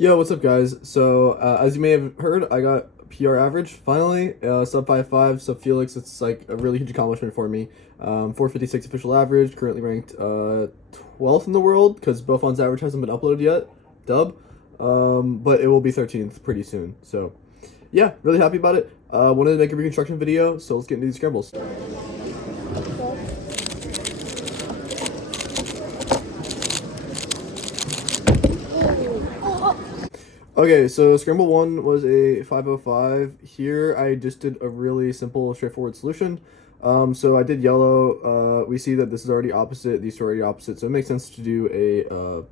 Yo, what's up, guys? So, as you may have heard, I got PR average finally, sub 5.5. So, Felix, it's like a really huge accomplishment for me. 456 official average, currently ranked 12th in the world because Bofon's average hasn't been uploaded yet. Dub. But it will be 13th pretty soon. So, yeah, really happy about it. Wanted to make a reconstruction video, so let's get into these scrambles. Okay, so Scramble 1 was a 505. Here I just did a really simple, straightforward solution. So I did yellow. We see that this is already opposite, these two are already opposite, so it makes sense to do a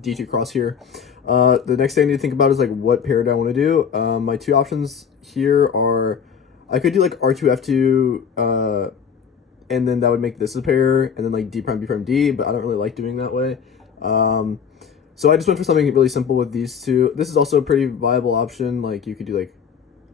D2 cross here. The next thing I need to think about is like what pair do I want to do. My two options here are, I could do like R2, F2, and then that would make this a pair, and then like D prime, B prime, D, but I don't really like doing that way. So I just went for something really simple with these two. This is also a pretty viable option. Like you could do like,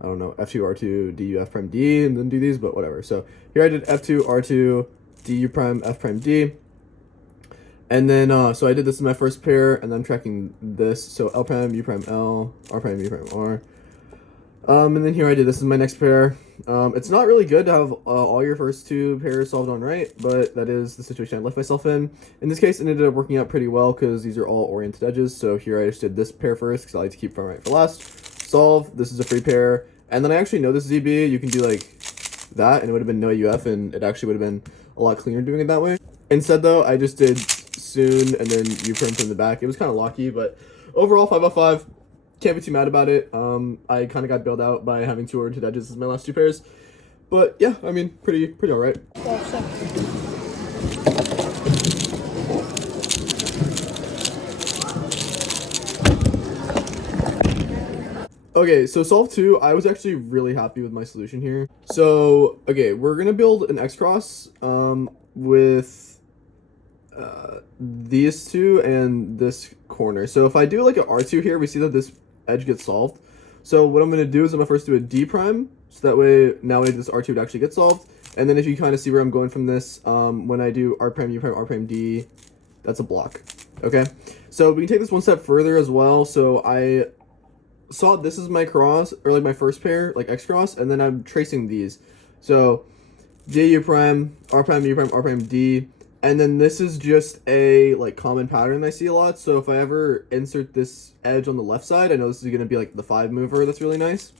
I don't know, F2, R2, DU, F prime, D, and then do these, but whatever. So here I did F2, R2, DU prime, F prime, D. And then, so I did this in my first pair, and then I'm tracking this. So L prime, U prime, L, R prime, U prime, R. And then here I did this in my next pair. It's not really good to have all your first two pairs solved on right, but that is the situation I left myself in. In this case, it ended up working out pretty well because these are all oriented edges. So here I just did this pair first because I like to keep front right for last. Solve, this is a free pair. And then I actually know this ZB, you can do like that, and it would have been no UF, and it actually would have been a lot cleaner doing it that way. Instead though, I just did soon, and then U print from the back. It was kind of locky, but overall 5/5. Can't be too mad about it. I kind of got bailed out by having two oriented edges as my last two pairs. But yeah, I mean, pretty alright. Okay, so solve 2, I was actually really happy with my solution here. So, okay, we're gonna build an X-cross with these two and this corner. So if I do like an R2 here, we see that this edge gets solved. So what I'm going to do is I'm going to first do a D prime, so that way now this R2 would actually get solved. And then if you kind of see where I'm going from this, when I do R prime, U prime, R prime, D, that's a block. Okay, so we can take this one step further as well. So I saw this is my cross, or like my first pair, like X cross, and then I'm tracing these. So J, U prime, R prime, U prime, R prime, D. And then this is just a like common pattern I see a lot. So if I ever insert this edge on the left side, I know this is gonna be like the 5 mover. That's really nice.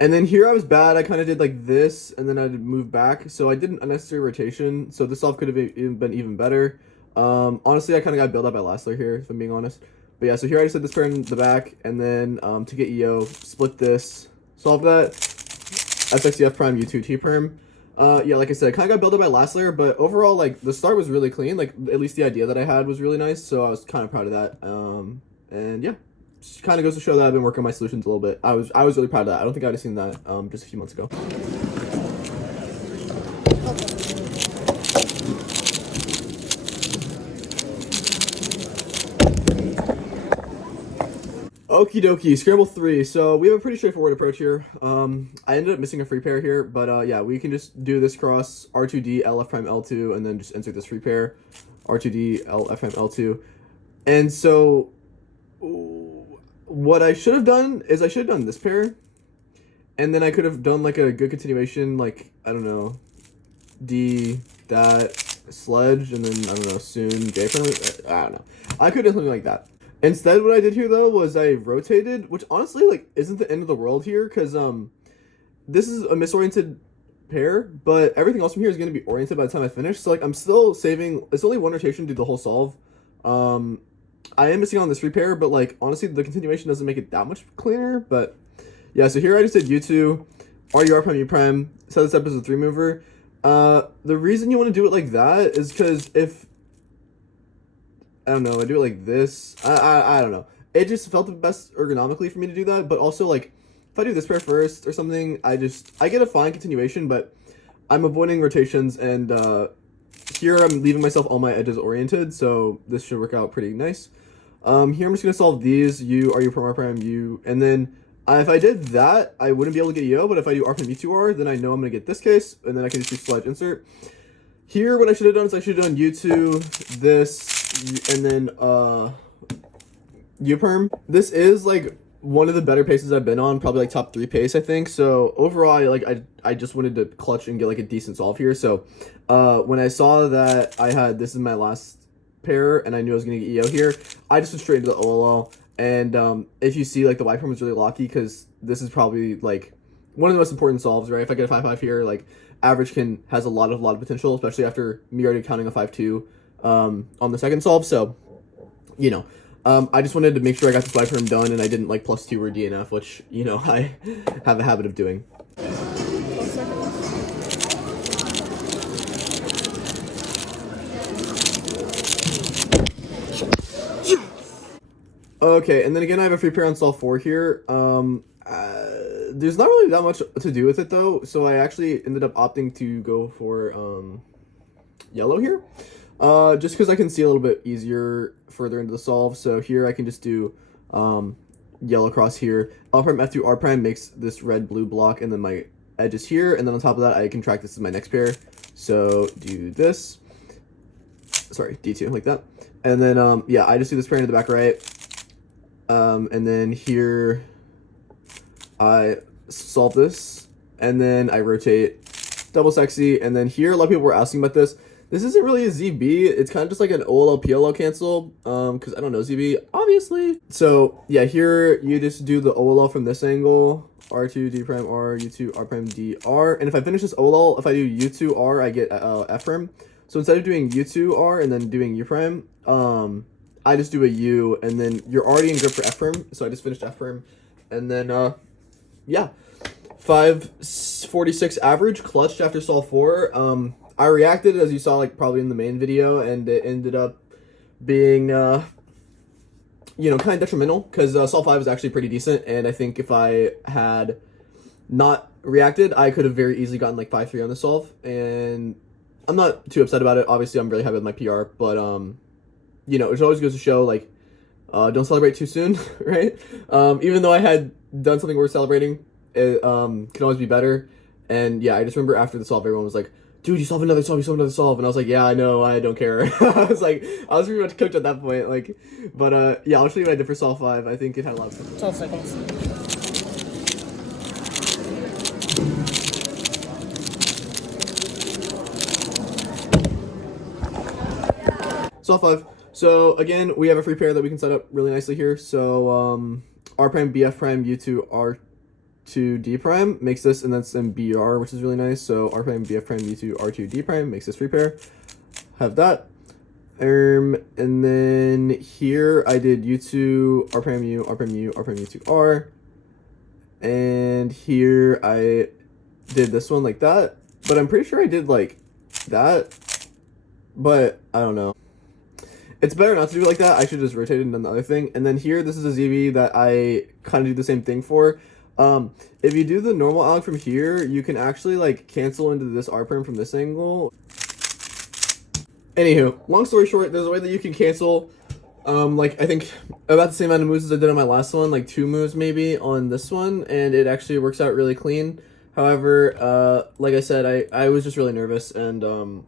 And then here I was bad. I kind of did like this, and then I'd move back. So I did an unnecessary rotation. So this solve could have been even better. Honestly, I kind of got built up by last layer here, if I'm being honest. But yeah, so here I just did this pair in the back, and then to get EO, split this, solve that. FXEF prime, U2, T prime. Yeah, like I said, I kind of got built up by last layer, but overall, like, the start was really clean. Like, at least the idea that I had was really nice, so I was kind of proud of that. And yeah, just kind of goes to show that I've been working on my solutions a little bit. I was really proud of that. I don't think I would have seen that just a few months ago. Okie dokie, Scramble 3. So we have a pretty straightforward approach here. I ended up missing a free pair here, but yeah, we can just do this cross R2D, L, F prime, L2, and then just insert this free pair, R2D, L, F prime, L2. And so what I should have done is I should have done this pair, and then I could have done like a good continuation, like, I don't know, D, that, sledge, and then, I don't know, soon, J prime, I don't know. I could have done something like that. Instead, what I did here, though, was I rotated, which honestly, like, isn't the end of the world here, because, this is a misoriented pair, but everything else from here is going to be oriented by the time I finish, so, like, I'm still saving, it's only one rotation to do the whole solve. I am missing on this free pair, but, like, honestly, the continuation doesn't make it that much cleaner, but, yeah, so here I just did U2, R prime, U prime, set this up as a 3 mover. The reason you want to do it like that is because if I don't know, I do it like this. I don't know. It just felt the best ergonomically for me to do that, but also, like, if I do this pair first or something, I get a fine continuation, but I'm avoiding rotations, and here I'm leaving myself all my edges oriented, so this should work out pretty nice. Here I'm just going to solve these, U, R, U prime, R prime, U, and then if I did that, I wouldn't be able to get UO, but if I do R prime, U2R, then I know I'm going to get this case, and then I can just do sledge insert. Here, what I should have done is I should have done U2, this, and then U-perm. This is like one of the better paces I've been on, probably like top 3 pace, I think. So overall, I just wanted to clutch and get like a decent solve here. So when I saw that I had this is my last pair and I knew I was gonna get EO here, I just went straight into the OLL. And if you see, like, the Y-perm was really lucky because this is probably like one of the most important solves, right? If I get a 5-5 here, like average has a lot of potential, especially after me already counting a 5-2 on the second solve. So you know, I just wanted to make sure I got this Y-perm done and I didn't like +2 or DNF, which, you know, I have a habit of doing. Okay, and then again, I have a free pair on solve 4 here. There's not really that much to do with it, though, so I actually ended up opting to go for yellow here. Just because I can see a little bit easier further into the solve. So here I can just do yellow cross here. L prime F through R prime makes this red-blue block, and then my edge is here. And then on top of that, I can track this as my next pair. So do this. Sorry, D2, like that. And then, yeah, I just do this pair into the back right. And then here I solve this. And then I rotate double sexy. And then here, a lot of people were asking about this. This isn't really a ZB, it's kind of just like an OLL PLL cancel, because I don't know ZB, obviously. So, yeah, here you just do the OLL from this angle, R2, D prime, R, U2, R prime, D, R. And if I finish this OLL, if I do U2, R, I get F prime. So instead of doing U2, R, and then doing U prime, I just do a U, and then you're already in grip for F prime, so I just finished F prime. And then, yeah, 546 average, clutched after solve 4. I reacted, as you saw, like, probably in the main video, and it ended up being, you know, kind of detrimental, because solve 5 is actually pretty decent, and I think if I had not reacted, I could have very easily gotten, like, 5-3 on the solve, and I'm not too upset about it. Obviously, I'm really happy with my PR, but, you know, it always goes to show, like, don't celebrate too soon, right? Even though I had done something worth celebrating, it can always be better, and, yeah, I just remember after the solve, everyone was like, dude, you solve another solve, and I was like, yeah, I know, I don't care. I was pretty much cooked at that point, like, but, yeah, I'll show you what I did for solve 5. I think it had a lot of fun. 12 seconds. Solve 5. So, again, we have a free pair that we can set up really nicely here. So, R prime, BF prime, U2, R2, D prime makes this, and that's in BR, which is really nice. So, R prime, BF prime, U2, R2, D prime makes this free pair. Have that. And then here I did U2, R prime U, R prime U, R prime U2, R. And here I did this one like that. But I'm pretty sure I did like that. But I don't know. It's better not to do it like that. I should just rotate it and done the other thing. And then here, this is a ZB that I kind of do the same thing for. If you do the normal alg from here, you can actually like cancel into this R prime from this angle. Anywho, long story short, there's a way that you can cancel, like I think about the same amount of moves as I did on my last one, like 2 moves maybe on this one, and it actually works out really clean. However, like I said, I was just really nervous, and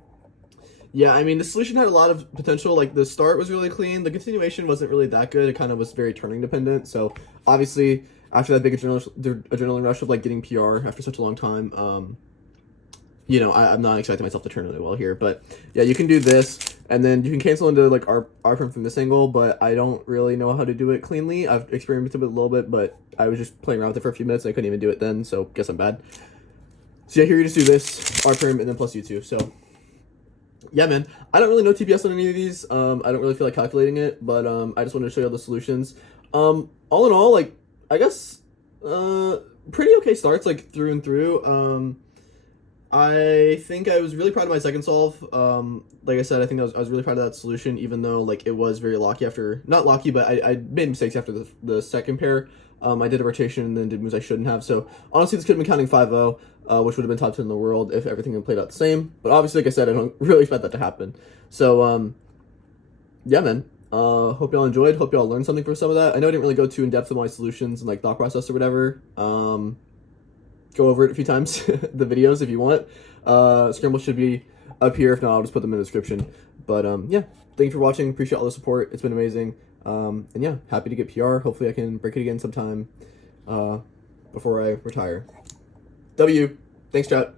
yeah, I mean, the solution had a lot of potential. Like, the start was really clean. The continuation wasn't really that good. It kind of was very turning dependent. So, obviously, after that big adrenaline rush of, like, getting PR after such a long time, you know, I'm not expecting myself to turn really well here. But, yeah, you can do this, and then you can cancel into, like, R prime from this angle, but I don't really know how to do it cleanly. I've experimented with it a little bit, but I was just playing around with it for a few minutes. And I couldn't even do it then, so guess I'm bad. So, yeah, here you just do this, R prime, and then plus U2, so... Yeah, man, I don't really know TPS on any of these. I don't really feel like calculating it, but I just wanted to show you all the solutions. All in all, like, I guess pretty okay starts, like, through and through. I think I was really proud of my second solve. Like I said, I think I was really proud of that solution, even though, like, it was very lucky after, not lucky, but I made mistakes after the second pair. I did a rotation and then did moves I shouldn't have. So, honestly, this could have been counting 5-0, which would have been top 10 in the world if everything had played out the same. But obviously, like I said, I don't really expect that to happen. So, yeah, man. Hope y'all enjoyed. Hope y'all learned something from some of that. I know I didn't really go too in-depth with my solutions and, like, thought process or whatever. Go over it a few times, the videos, if you want. Scrambles should be up here. If not, I'll just put them in the description. But, yeah. Thank you for watching. Appreciate all the support. It's been amazing. And yeah, happy to get PR. Hopefully I can break it again sometime before I retire. W. Thanks, chat.